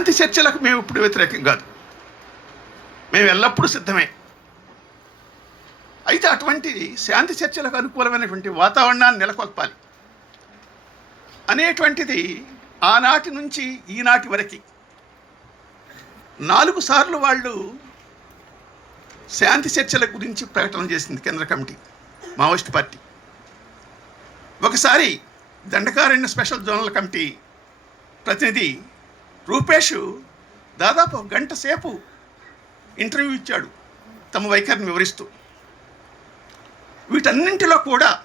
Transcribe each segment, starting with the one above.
శాంతి చర్చలకు మేము ఇప్పుడు వ్యతిరేకం కాదు. మేము ఎల్లప్పుడూ సిద్ధమే. అయితే అటువంటి శాంతి చర్చలకు అనుకూలమైనటువంటి వాతావరణాన్ని నెలకొల్పాలి. అనేటువంటిది ఆనాటి నుంచి ఈనాటి వరకు. నాలుగు సార్లు వాళ్ళు శాంతి చర్చల గురించి ప్రకటన చేసింది కేంద్ర కమిటీ మావోయిస్ట్ పార్టీ. ఒకసారి దండకారణ్య స్పెషల్ జోనల్ కమిటీ ప్రతినిధి రూపేష్ దాదాపు గంట సేపు ఇంటర్వ్యూ ఇచ్చాడు తమ వైఖరిని వివరిస్తూ. వీటన్నింటిలో కూడా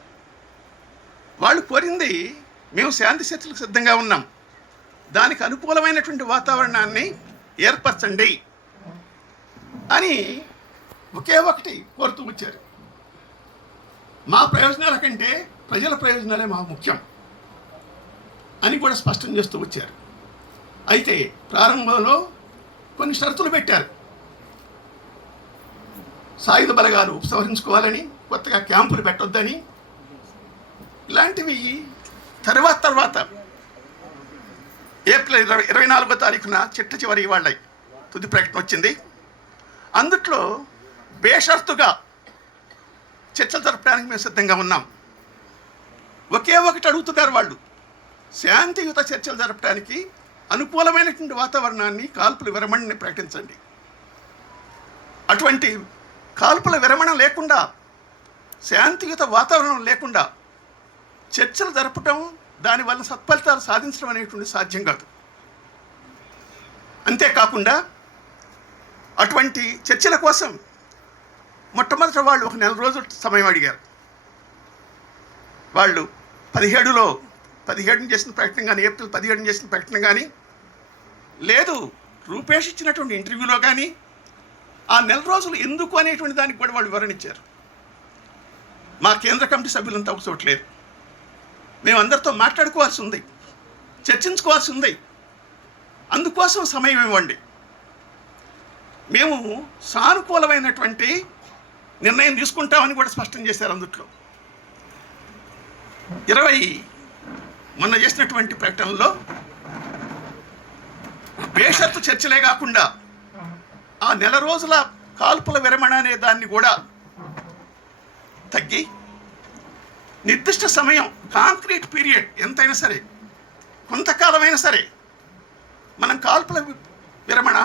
వాళ్ళు కోరింది మేము శాంతి చర్చలకు సిద్ధంగా ఉన్నాం. దానికి అనుకూలమైనటువంటి వాతావరణాన్ని ఏర్పరచండి అని ఒకే ఒకటి కోరుతూ వచ్చారు. మా ప్రయోజనాల కంటే ప్రజల ప్రయోజనాలే మా ముఖ్యం అని కూడా స్పష్టం చేస్తూ వచ్చారు. అయితే ప్రారంభంలో కొన్ని షరతులు పెట్టారు. సాయుధ బలగాలు ఉపసంహరించుకోవాలని కొత్తగా క్యాంపులు పెట్టొద్దని. ఇలాంటివి తర్వాత తర్వాత ఏప్రిల్ ఇరవై ఇరవై నాలుగో తారీఖున చిట్ట చివరి వాళ్ళ తుది ప్రకటన వచ్చింది. అందుట్లో బేషరతుగా చర్చలు జరపడానికి మేము సిద్ధంగా ఉన్నాం. ఒకే ఒకటి అడుగుతున్నారు వాళ్ళు. శాంతియుత చర్చలు జరపడానికి అనుకూలమైనటువంటి వాతావరణాన్ని కాల్పుల విరమణని ప్రకటించండి. అటువంటి కాల్పుల విరమణ లేకుండా శాంతియుత వాతావరణం లేకుండా చర్చలు జరపటం దానివల్ల సత్ఫలితాలు సాధించడం అనేటువంటి సాధ్యం కాదు. అంతేకాకుండా అటువంటి చర్చల కోసం మొట్టమొదట వాళ్ళు ఒక నెల రోజులు సమయం అడిగారు. వాళ్ళు పదిహేడులో పదిహేడుని చేసిన ప్రకటన కానీ ఏప్రిల్ పదిహేడుని చేసిన ప్రకటన కానీ లేదు రూపేష్ ఇచ్చినటువంటి ఇంటర్వ్యూలో కానీ ఆ నెల రోజులు ఎందుకు అనేటువంటి దానికి కూడా వాళ్ళు వివరణించారు మా కేంద్ర కమిటీ సభ్యులంతా ఒక చోట లేరు. మేము అందరితో మాట్లాడుకోవాల్సి ఉంది చర్చించుకోవాల్సి ఉంది అందుకోసం సమయం ఇవ్వండి. మేము సానుకూలమైనటువంటి నిర్ణయం తీసుకుంటామని కూడా స్పష్టం చేశారు అందుట్లో. ఇరవై మొన్న చేసినటువంటి ప్రకటనలో బేషరతు చర్చలే కాకుండా ఆ నెల రోజుల కాల్పుల విరమణ అనే దాన్ని కూడా తగ్గి నిర్దిష్ట సమయం కాంక్రీట్ పీరియడ్ ఎంతైనా సరే కొంతకాలమైనా సరే మనం కాల్పుల విరమణ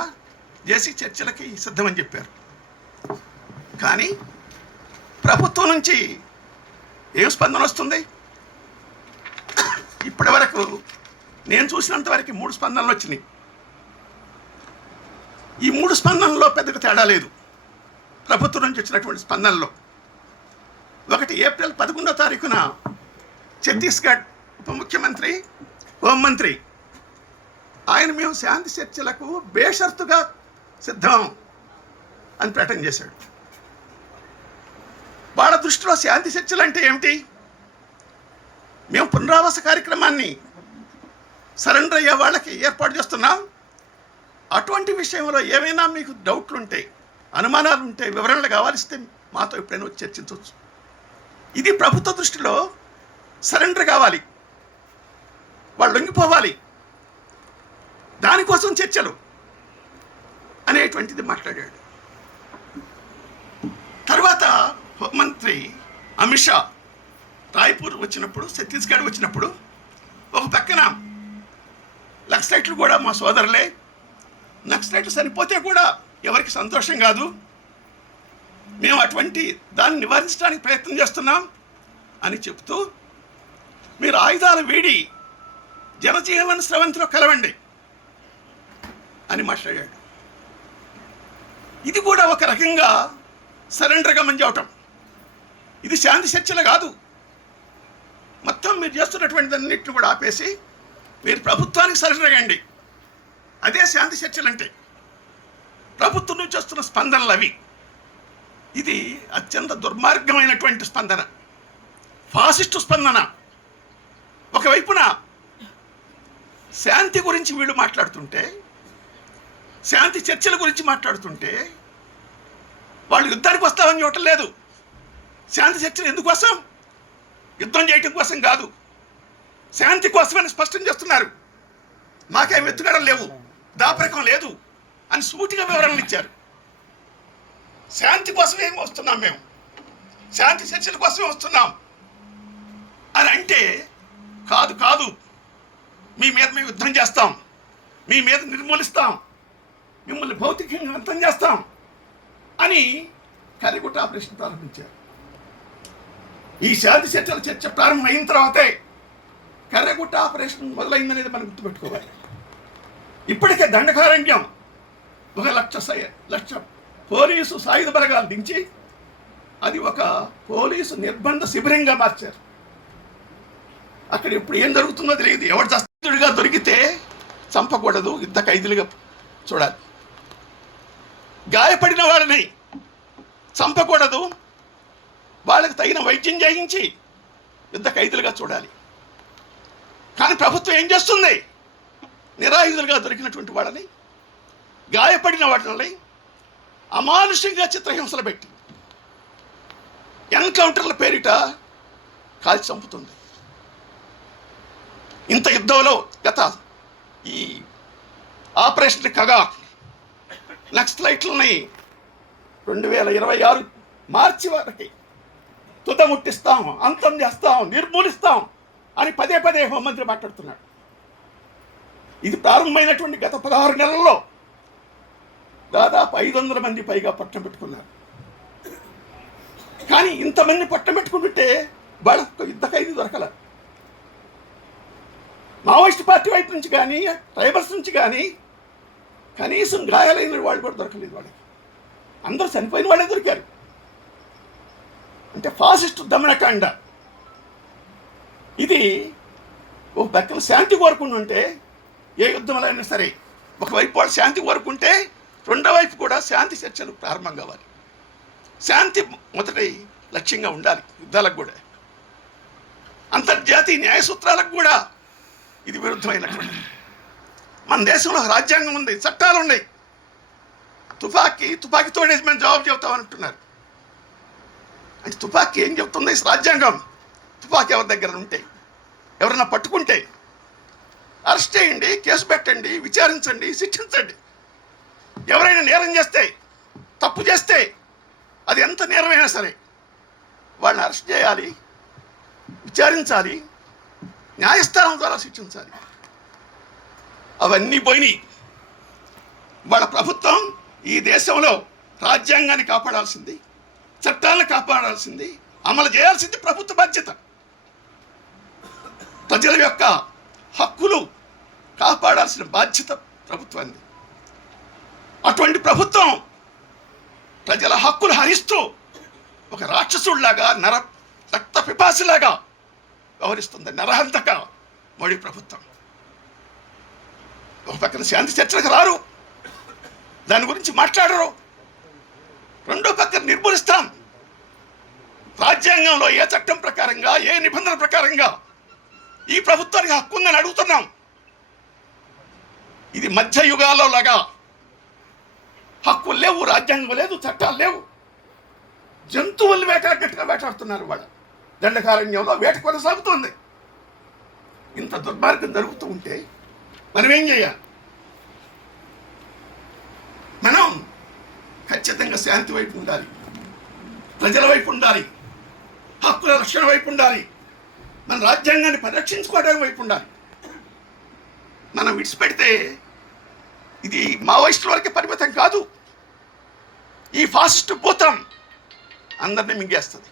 చేసి చర్చలకి సిద్ధమని చెప్పారు. కానీ ప్రభుత్వం నుంచి ఏం స్పందన వస్తుంది? ఇప్పటి వరకు నేను చూసినంత వరకు మూడు స్పందనలు వచ్చినాయి. ఈ మూడు స్పందనలో పెద్దగా తేడా లేదు. ప్రభుత్వం నుంచి వచ్చినటువంటి స్పందనలో. ఒకటి ఏప్రిల్ పదకొండో తారీఖున ఛత్తీస్గఢ్ ఉప ముఖ్యమంత్రి హోంమంత్రి ఆయన మేము శాంతి చర్చలకు బేషరతుగా సిద్ధం అని ప్రకటన చేశాడు. వాళ్ళ దృష్టిలో శాంతి చర్చలు అంటే ఏమిటి? మేము పునరావాస కార్యక్రమాన్ని సరెండర్ అయ్యే వాళ్ళకి ఏర్పాటు చేస్తున్నాం. అటువంటి విషయంలో ఏమైనా మీకు డౌట్లు ఉంటే అనుమానాలు ఉంటే వివరణలు కావాలిస్తే మాతో ఎప్పుడైనా వచ్చి చర్చించవచ్చు. ఇది ప్రభుత్వ దృష్టిలో సరెండర్ కావాలి. వాళ్ళు లొంగిపోవాలి. దానికోసం చర్చలు అనేటువంటిది మాట్లాడాడు. తర్వాత హోంమంత్రి అమిత్ షా రాయ్పూర్ వచ్చినప్పుడు ఛత్తీస్గఢ్ వచ్చినప్పుడు ఒక పక్కన నక్సలైట్లు కూడా మా సోదరులే. నక్సలైట్లు సరిపోతే కూడా ఎవరికి సంతోషం కాదు. మేము అటువంటి దాన్ని నివారించడానికి ప్రయత్నం చేస్తున్నాం అని చెప్తూ మీరు ఆయుధాలు వేడి జనజీవన స్రవంతిలో కలవండి అని మాట్లాడాడు ఇది కూడా ఒక రకంగా సరెండర్ గమని అవటం ఇది శాంతి చర్చలు కాదు. మొత్తం మీరు చేస్తున్నటువంటి అన్నింటిని కూడా ఆపేసి మీరు ప్రభుత్వానికి సరెండర్ అదే శాంతి చర్చలు అంటే ప్రభుత్వం నుంచి వస్తున్న స్పందనలు అవి. ఇది అత్యంత దుర్మార్గమైనటువంటి స్పందన. ఫాసిస్టు స్పందన. ఒకవైపున శాంతి గురించి వీళ్ళు మాట్లాడుతుంటే శాంతి చర్చల గురించి మాట్లాడుతుంటే వాళ్ళు యుద్ధానికి వస్తామని చూడటం లేదు. శాంతి చర్చలు ఎందుకోసం? యుద్ధం చేయటం కోసం కాదు. శాంతి కోసమని స్పష్టం చేస్తున్నారు. మాకేం ఎత్తుగడలు లేవు. దాపరికం లేదు అని సూటిగా వివరణలు ఇచ్చారు. శాంతి కోసమే వస్తున్నాం మేము. శాంతి చర్చల కోసమే వస్తున్నాం. అని అంటే కాదు కాదు. మీ మీద మేము యుద్ధం చేస్తాం. మీ మీద నిర్మూలిస్తాం. మిమ్మల్ని భౌతికంగా అంతం చేస్తాం అని కరిగుట్ట ఆపరేషన్ ప్రారంభించారు. ఈ శాంతి చర్చల చర్చ ప్రారంభం అయిన తర్వాతే కర్రగుట్ట ఆపరేషన్ మొదలైందనేది మనం గుర్తుపెట్టుకోవాలి. ఇప్పటికే దండకారణ్యం ఒక లక్ష సై లక్ష పోలీసు సాయుధ బలగాలు దించి అది ఒక పోలీసు నిర్బంధ శిబిరంగా మార్చారు. అక్కడ ఇప్పుడు ఏం జరుగుతుందో తెలియదు. ఎవరు దస్తుడిగా దొరికితే చంపకూడదు. యుద్ధ ఖైదీలుగా చూడాలి. గాయపడిన వాళ్ళని చంపకూడదు. వాళ్ళకి తగిన వైద్యం చేయించి యుద్ధ ఖైదీలుగా చూడాలి. కానీ ప్రభుత్వం ఏం చేస్తుంది? నిరాయుధులుగా దొరికినటువంటి వాళ్ళని గాయపడిన వాటిని అమానుషంగా చిత్రహింసలు పెట్టి ఎన్కౌంటర్ల పేరిట కాల్చి చంపుతుంది. ఇంత యుద్ధంలో గత ఈ ఆపరేషన్ కగా నెక్స్ట్ లైట్లని రెండు వేల ఇరవై ఆరు మార్చి వరకు. తుదముట్టిస్తాం అంతం చేస్తాం నిర్మూలిస్తాం అని పదే పదే హోంమంత్రి మాట్లాడుతున్నాడు. ఇది ప్రారంభమైనటువంటి గత పదహారు నెలల్లో దాదాపు ఐదు వందల మంది పైగా పట్టం పెట్టుకున్నారు. కానీ ఇంతమంది పట్టం పెట్టుకుంటుంటే వాళ్ళకు యుద్ధ ఖైదీ దొరకల. మావోయిస్ట్ పార్టీ వైపు నుంచి కానీ ట్రైబల్స్ నుంచి కానీ కనీసం గాయాలైన వాళ్ళు కూడా దొరకలేదు వాళ్ళకి. అందరూ చనిపోయిన వాళ్ళే దొరికారు. అంటే ఫాసిస్ట్ దమనకాండ. ఇది ఒక పక్కన శాంతి కోరుకుంటుంటే ఏ యుద్ధంలో సరే ఒకవైపు వాళ్ళు శాంతి కోరుకుంటే రెండో వైపు కూడా శాంతి చర్చలు ప్రారంభం కావాలి. శాంతి మొదటి లక్ష్యంగా ఉండాలి యుద్ధాలకు కూడా. అంతర్జాతీయ న్యాయ సూత్రాలకు కూడా ఇది విరుద్ధమైనటువంటి. మన దేశంలో రాజ్యాంగం ఉంది చట్టాలు ఉన్నాయి. తుపాకీ తుపాకీతోనే మేము జవాబు చెబుతామంటున్నారు అంటే తుపాకీ ఏం చెప్తుంది? రాజ్యాంగం. తుపాకీ ఎవరి దగ్గర ఉంటే ఎవరైనా పట్టుకుంటే అరెస్ట్ చేయండి కేసు పెట్టండి విచారించండి శిక్షించండి. ఎవరైనా నేరం చేస్తే తప్పు చేస్తే అది ఎంత నేరమైనా సరే వాళ్ళని అరెస్ట్ చేయాలి విచారించాలి న్యాయస్థానం ద్వారా శిక్షించాలి. అవన్నీ పోయినాయి. వాళ్ళ ప్రభుత్వం ఈ దేశంలో రాజ్యాంగాన్ని కాపాడాల్సింది. చట్టాలను కాపాడాల్సింది అమలు చేయాల్సింది ప్రభుత్వ బాధ్యత. ప్రజల యొక్క హక్కులు కాపాడాల్సిన బాధ్యత ప్రభుత్వాన్ని అటువంటి ప్రభుత్వం ప్రజల హక్కులు హరిస్తూ ఒక రాక్షసుడిలాగా నర రక్త పిపాసిలాగా వ్యవహరిస్తుంది నరహంతక మోడీ ప్రభుత్వం. ఒక పక్కన శాంతి చర్చలకు రారు దాని గురించి మాట్లాడరు. రెండో పక్కన నిర్మూలిస్తాం. రాజ్యాంగంలో ఏ చట్టం ప్రకారంగా ఏ నిబంధన ప్రకారంగా ఈ ప్రభుత్వానికి హక్కు ఉందని అడుగుతున్నాం. ఇది మధ్య యుగాల్లో లాగా హక్కులు లేవు రాజ్యాంగం లేదు చట్టాలు లేవు. జంతువులు వేటాడినట్టుగా వేటాడుతున్నారు వాళ్ళు దండకారణ్యంలో వేట కొనసాగుతుంది. ఇంత దుర్మార్గం జరుగుతూ ఉంటే మనం ఏం చేయాలి? మనం ఖచ్చితంగా శాంతి వైపు ఉండాలి. ప్రజల వైపు ఉండాలి. హక్కుల రక్షణ వైపు ఉండాలి. మన రాజ్యాంగాన్ని పరిరక్షించుకోవడం వైపు ఉండాలి. మనం విడిచిపెడితే ఇది మావోయిస్టుల వరకే పరిమితం కాదు. ఈ ఫాసిస్ట్ భూతం అందరినీ మింగేస్తుంది.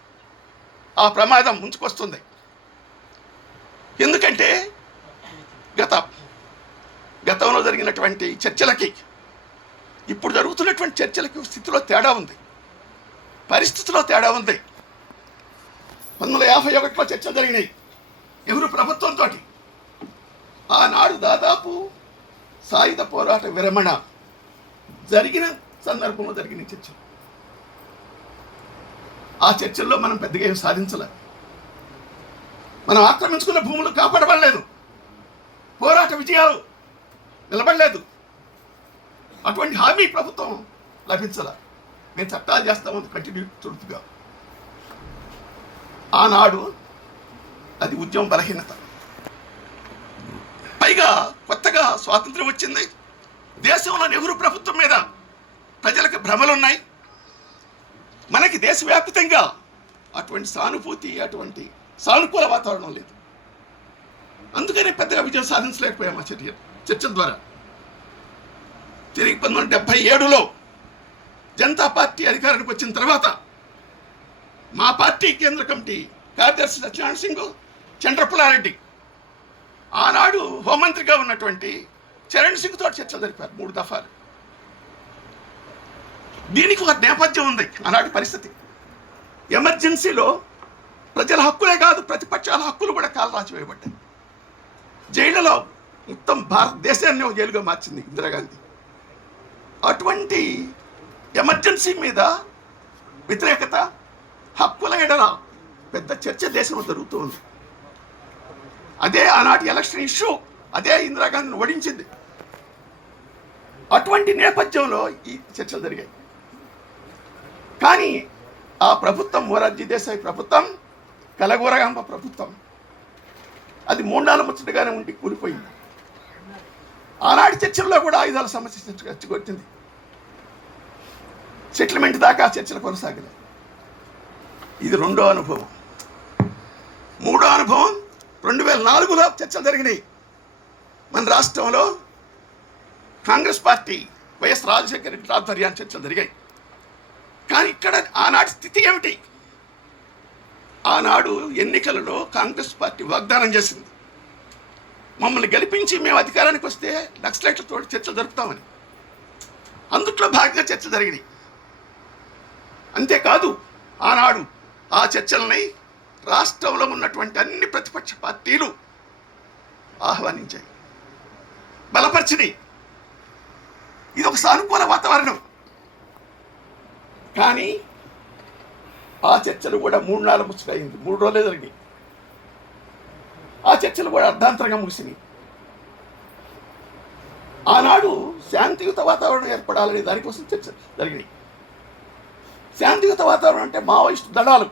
ఆ ప్రమాదం ముంచుకొస్తుంది. ఎందుకంటే గత గతంలో జరిగినటువంటి చర్చలకి ఇప్పుడు జరుగుతున్నటువంటి చర్చలకి స్థితిలో తేడా ఉంది. పరిస్థితిలో తేడా ఉంది. పంతొమ్మిది వందల యాభై ఒకటిలో చర్చలు జరిగినాయి. ఎవరు ప్రభుత్వంతో ఆనాడు దాదాపు సాయుధ పోరాట విరమణ జరిగిన సందర్భంలో జరిగిన చర్చ ఆ చర్చల్లో మనం పెద్దగా ఏం సాధించలే. మనం ఆక్రమించుకున్న భూములు కాపాడబడలేదు. పోరాట విజయాలు నిలబడలేదు. అటువంటి హామీ ప్రభుత్వం లభించాల. మేము చట్టాలు చేస్తాము కంటిన్యూ చురుకుగా ఆనాడు అది ఉద్యమం బలహీనత. పైగా కొత్తగా స్వాతంత్రం వచ్చింది. దేశంలో నెహ్రూ ప్రభుత్వం మీద ప్రజలకు భ్రమలున్నాయి. మనకి దేశవ్యాప్తంగా అటువంటి సానుభూతి అటువంటి సానుకూల వాతావరణం లేదు. అందుకనే పెద్దగా విజయం సాధించలేకపోయాం ఆ చర్య చర్చల ద్వారా. తిరిగి పంతొమ్మిది వందల డెబ్బై ఏడులో జనతా పార్టీ అధికారానికి వచ్చిన తర్వాత మా పార్టీ కేంద్ర కమిటీ కార్యదర్శి సత్యనారాయణ సింగ్ చంద్రపులారెడ్డి ఆనాడు హోంమంత్రిగా ఉన్నటువంటి చరణ్ సింగ్ తోటి చర్చలు జరిపారు మూడు దఫాలు. దీనికి ఒక నేపథ్యం ఉంది ఆనాటి పరిస్థితి. ఎమర్జెన్సీలో ప్రజల హక్కులే కాదు ప్రతిపక్షాల హక్కులు కూడా కాలరాచి వేయబడ్డాయి. జైళ్ళలో మొత్తం భారతదేశాన్ని జైలుగా మార్చింది ఇందిరాగాంధీ. అటువంటి ఎమర్జెన్సీ మీద వ్యతిరేకత హక్కుల ఎడల పెద్ద చర్చ దేశంలో జరుగుతూ ఉంది. అదే ఆనాటి ఎలక్షన్ ఇష్యూ అదే ఇందిరాగాంధీని ఓడించింది. అటువంటి నేపథ్యంలో ఈ చర్చలు జరిగాయి. కానీ ఆ ప్రభుత్వం మొరార్జీ దేశాయి ప్రభుత్వం కలగూరగాంబ ప్రభుత్వం అది మూడాల ముచ్చటగానే ఉండి కూలిపోయింది. ఆనాటి చర్చల్లో కూడా ఆయుధాల సమస్య చర్చ చర్చకొచ్చింది. సెటిల్మెంట్ దాకా చర్చలు కొనసాగలేదు ఇది రెండో అనుభవం. మూడో అనుభవం రెండు వేల నాలుగులో చర్చలు జరిగినాయి. మన రాష్ట్రంలో Congress party Y S Rajasekhara Reddy ఆధ్వర్యాన్ని చర్చలు జరిగాయి. కానీ ఇక్కడ ఆనాటి స్థితి ఏమిటి? ఆనాడు ఎన్నికలలో కాంగ్రెస్ పార్టీ వాగ్దానం చేసింది. మమ్మల్ని గెలిపించి మేము అధికారానికి వస్తే నక్సలైట్లతో చర్చలు జరుపుతామని. అందుట్లో భాగంగా చర్చ జరిగినాయి. అంతేకాదు ఆనాడు ఆ చర్చలని రాష్ట్రంలో ఉన్నటువంటి అన్ని ప్రతిపక్ష పార్టీలు ఆహ్వానించాయి. బలపరిచినాయి. ఇది ఒక సానుకూల వాతావరణం. కానీ ఆ చర్చలు కూడా మూడు నాలుగు ముచ్చటైంది మూడు రోజులే జరిగినాయి. చర్చలు కూడా అర్ధాంతరంగా ముగిసినాయి ఆనాడు శాంతియుత వాతావరణం ఏర్పడాలనే దానికోసం చర్చలు జరిగినాయి శాంతియుత వాతావరణం అంటే మావోయిస్టు దళాలు.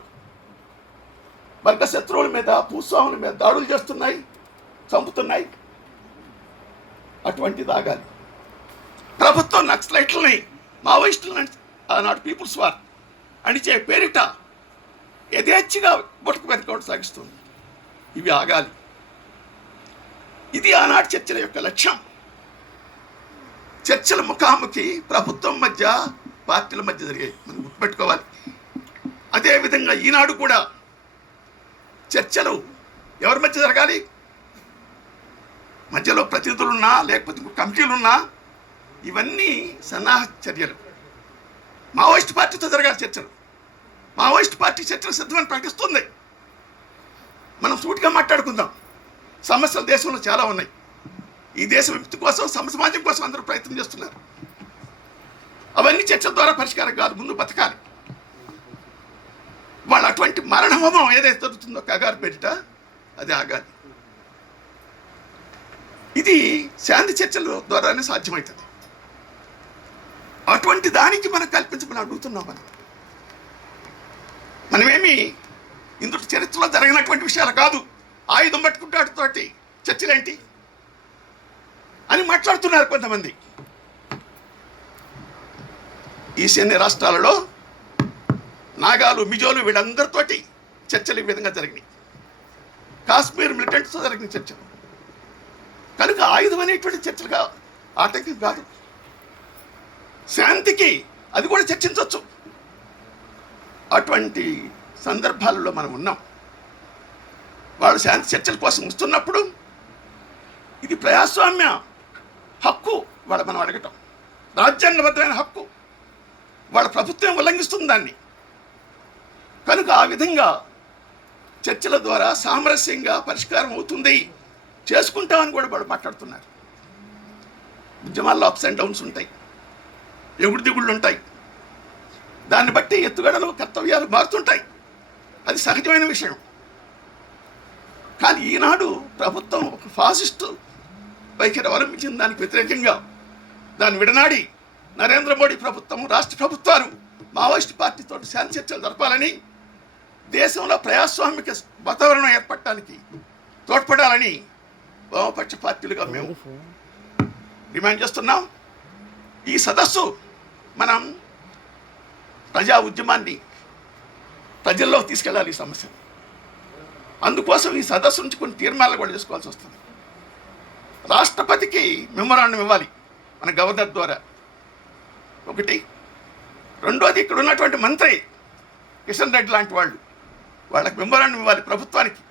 వర్గ శత్రువుల మీద భూస్వాముల మీద దాడులు చేస్తున్నాయి చంపుతున్నాయి. అటువంటి దాగాలి. ప్రభుత్వం నక్సలైట్లని మావోయిస్టులని ఆనాడు పీపుల్స్ వార్ అణిచే పేరిట యథేచ్ఛగా బొట్టుకు పెట్టుకోవడం సాగిస్తుంది. ఇవి ఆగాలి. ఇది ఆనాటి చర్చల యొక్క లక్ష్యం. చర్చల ముఖాముఖి ప్రభుత్వం మధ్య పార్టీల మధ్య జరిగాయి మనం గుర్తుపెట్టుకోవాలి. అదేవిధంగా ఈనాడు కూడా చర్చలు ఎవరి మధ్య జరగాలి? మధ్యలో ప్రతినిధులున్నా లేకపోతే కమిటీలున్నా ఇవన్నీ సన్నాహ చర్యలు. మావోయిస్ట్ పార్టీతో జరగాలి చర్చలు. మావోయిస్ట్ పార్టీ చర్చలు సిద్ధమని ప్రకటిస్తుంది. మనం సూటిగా మాట్లాడుకుందాం. సమస్యలు దేశంలో చాలా ఉన్నాయి. ఈ దేశ విముక్తి కోసం సమ సమాజం కోసం అందరూ ప్రయత్నం చేస్తున్నారు. అవన్నీ చర్చల ద్వారా పరిష్కారం కాదు ముందు బతకాలి. వాళ్ళు అటువంటి మరణహోమం ఏదైతే జరుగుతుందో కగారు పేరిట అది ఆగాలి. ఇది శాంతి చర్చల ద్వారానే సాధ్యమవుతుంది. అటువంటి దానికి మనం కల్పించమని అడుగుతున్నాం మనం. మనమేమి ఇందులో చరిత్రలో జరిగినటువంటి విషయాలు కాదు. ఆయుధం పట్టుకుంటాడు తోటి. చర్చలేంటి అని మాట్లాడుతున్నారు కొంతమంది. ఈశాన్య రాష్ట్రాలలో నాగాలు మిజోలు వీళ్ళందరితోటి చర్చలు ఈ విధంగా జరిగినాయి. కాశ్మీర్ మిలిటెంట్స్తో జరిగిన చర్చలు. కనుక ఆయుధం అనేటువంటి చర్చలుగా ఆటంకం కాదు. శాంతికి అది కూడా చర్చించవచ్చు. అటువంటి సందర్భాలలో మనం ఉన్నాం. వాళ్ళు శాంతి చర్చల కోసం వస్తున్నప్పుడు ఇది ప్రజాస్వామ్య హక్కు వాళ్ళ మనం అడగటం. రాజ్యాంగబద్ధమైన హక్కు వాళ్ళ ప్రభుత్వం ఉల్లంఘిస్తుంది దాన్ని. కనుక ఆ విధంగా చర్చల ద్వారా సామరస్యంగా పరిష్కారం అవుతుంది. చేసుకుంటామని కూడా వాళ్ళు మాట్లాడుతున్నారు. ఉద్యమాల్లో అప్స్ అండ్ డౌన్స్ ఉంటాయి. ఎగుడు దిగుళ్ళు ఉంటాయి. దాన్ని బట్టి ఎత్తుగడలు కర్తవ్యాలు మారుతుంటాయి. అది సహజమైన విషయం. కానీ ఈనాడు ప్రభుత్వం ఒక ఫాసిస్టు వైఖరి అవలంబించిన దానికి వ్యతిరేకంగా దాన్ని విడనాడి నరేంద్ర మోడీ ప్రభుత్వం రాష్ట్ర ప్రభుత్వాలు మావోయిస్ట్ పార్టీతో శాంతి చర్చలు జరపాలని దేశంలో ప్రజాస్వామిక వాతావరణం ఏర్పడటానికి తోడ్పడాలని వామపక్ష పార్టీలుగా మేము డిమాండ్ చేస్తున్నాం. ఈ సదస్సు మనం ప్రజా ఉద్యమాన్ని ప్రజల్లోకి తీసుకెళ్ళాలి ఈ సమస్యను. అందుకోసం ఈ సదస్సు నుంచి కొన్ని తీర్మానాలు కూడా చేసుకోవాల్సి వస్తుంది. రాష్ట్రపతికి మెమొరాండం ఇవ్వాలి మన గవర్నర్ ద్వారా. ఒకటి. రెండోది ఇక్కడ ఉన్నటువంటి మంత్రి కిషన్ రెడ్డి లాంటి వాళ్ళు. వాళ్ళకి మెమొరాండం ఇవ్వాలి ప్రభుత్వానికి.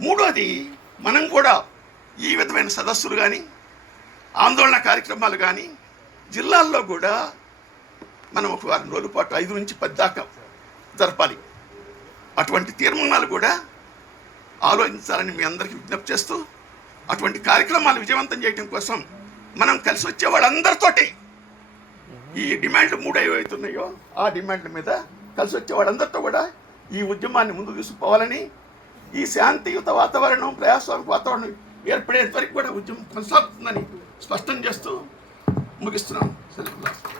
మూడోది మనం కూడా ఈ విధమైన సదస్సులు కానీ ఆందోళన కార్యక్రమాలు కానీ జిల్లాల్లో కూడా మనం ఒక వారం రోజుల పాటు ఐదు నుంచి పది దాకా జరపాలి. అటువంటి తీర్మానాలు కూడా ఆలోచించాలని మీ అందరికీ విజ్ఞప్తి చేస్తూ అటువంటి కార్యక్రమాలు విజయవంతం చేయడం కోసం మనం కలిసి వచ్చే వాళ్ళందరితోటి ఈ డిమాండ్లు మూడు ఏవైతున్నాయో ఆ డిమాండ్ల మీద కలిసి వచ్చే వాళ్ళందరితో కూడా ఈ ఉద్యమాన్ని ముందుకు తీసుకుపోవాలని ఈ శాంతియుత వాతావరణం ప్రజాస్వామిక వాతావరణం ఏర్పడేంత వరకు కూడా ఉద్యమం కొనసాగుతుందని స్పష్టం చేస్తూ ముగిస్తున్నాను. సెలవు.